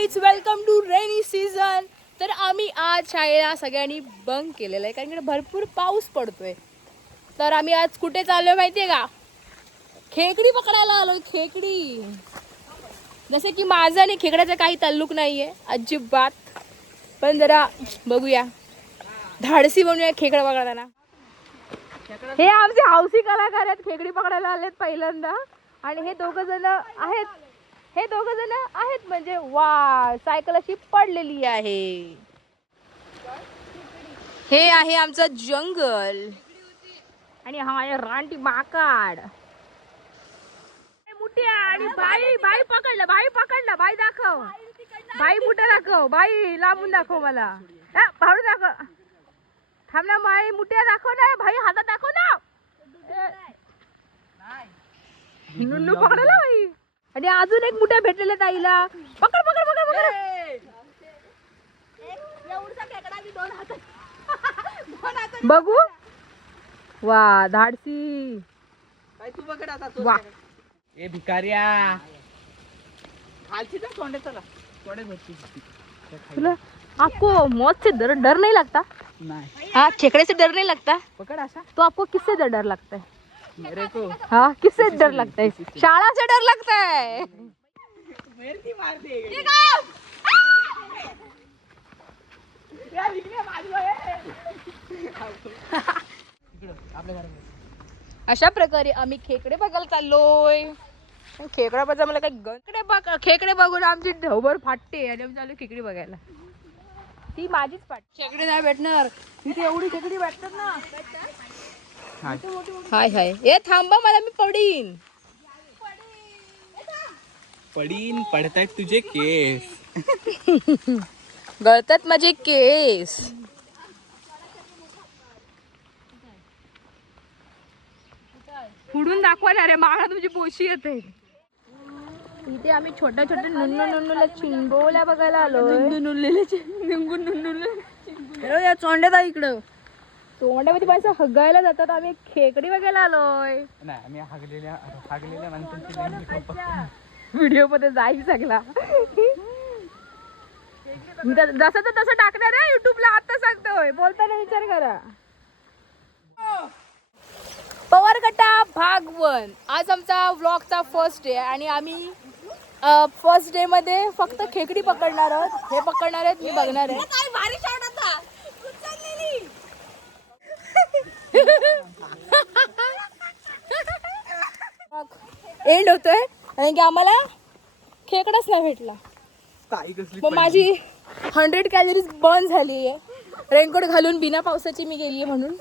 Guys, welcome to rainy season. तर आम्ही आज शाळेला सगळ्यांनी बंक केलेलं आहे कारण की भरपूर पाऊस पडतोय. तर आम्ही आज कुठे चाललोय माहितीये का? खेकडी पकडायला आलोय. खेकडी, जसे की माझं आणि खेकड्याचा काही ताल्लुक नाहीये अजिबात, पण जरा बघूया, धाडसी बनूया खेकडा पकडायला. हे आमचे हौसी कलाकार आहेत, खेकडी पकडायला आलेत पहिल्यांदा. आणि हे दोघ जण आहेत म्हणजे वा, सायकल अशी पडलेली आहे. हे आहे आमचं जंगल आणि हा आहे रानटी माकाड. मुठ्या आणि बाई पकडला, बाई दाखव, बाई मुठ्या दाखव, बाई लांबून दाखव मला, भावडू दाखव, थांब ना बाई, मुठ्या दाखव ना भाई, हातात दाखव ना. नुन्नू पकडला बाई. आणि अजून एक मुठ्या भेटलेल्या ताईला. पकड. बघू, वा धाडसी. तू पकड आता. वा ए भिकाऱ्या, खालची जा, तोंडे चला, तोंडे भरती. तुला आपको मौत से डर नहीं लगता? नहीं. हाँ, खेकड़े से डर नहीं लगता? पकड़ आशा. तो आपको किससे डर लगता है? मेरे को हाँ, किससे डर लगता है? शाला से डर लगता है. मेरी मार दे. अशा प्रकारे आम्ही खेकडे बघायला चाललोय. खेकडा बघा, मला काय खेकडे बघून आमची ढोबर फाटते आणि आम्ही चाललो खेकडी बघायला. ती माझीच फाट. खेकडे नाही भेटणार तिथे, एवढी खेकडी भेटतात ना. हाय ए थांबा, मला मी पडीन पडतायत तुझे केस. गळतात माझे केस. पुढून दाखवणार आहे, मागं तुमची पोशी येते. इथे आम्ही छोट्या नुन्नूला चिंबोल्या बघायला आलोय. या चोंड्यात इकडं चोंड्यामध्ये माणसं हगायला जातात. आम्ही खेकडी बघायला आलोय. नाही, आम्ही हागलेल्या माणसांची व्हिडिओ मध्ये जाईल सगळा. जसं तर तसं टाकणार आहे युट्यूबला, आता सांगतोय, बोलताना विचार करा. पवारकट्टा भाग 1. आज आमचा व्लॉगचा फर्स्ट डे आणि आम्ही फर्स्ट डे मध्ये फक्त खेकडी पकडणार आहोत. हे पकडणार आहेत, मी बघणार आहे. एंड होतोय कारण की आम्हाला खेकडाच नाही भेटला. मग माझी 100 कॅलरीज बर्न झाली आहे. रेनकोट घालून बिना पावसाची मी गेली आहे म्हणून.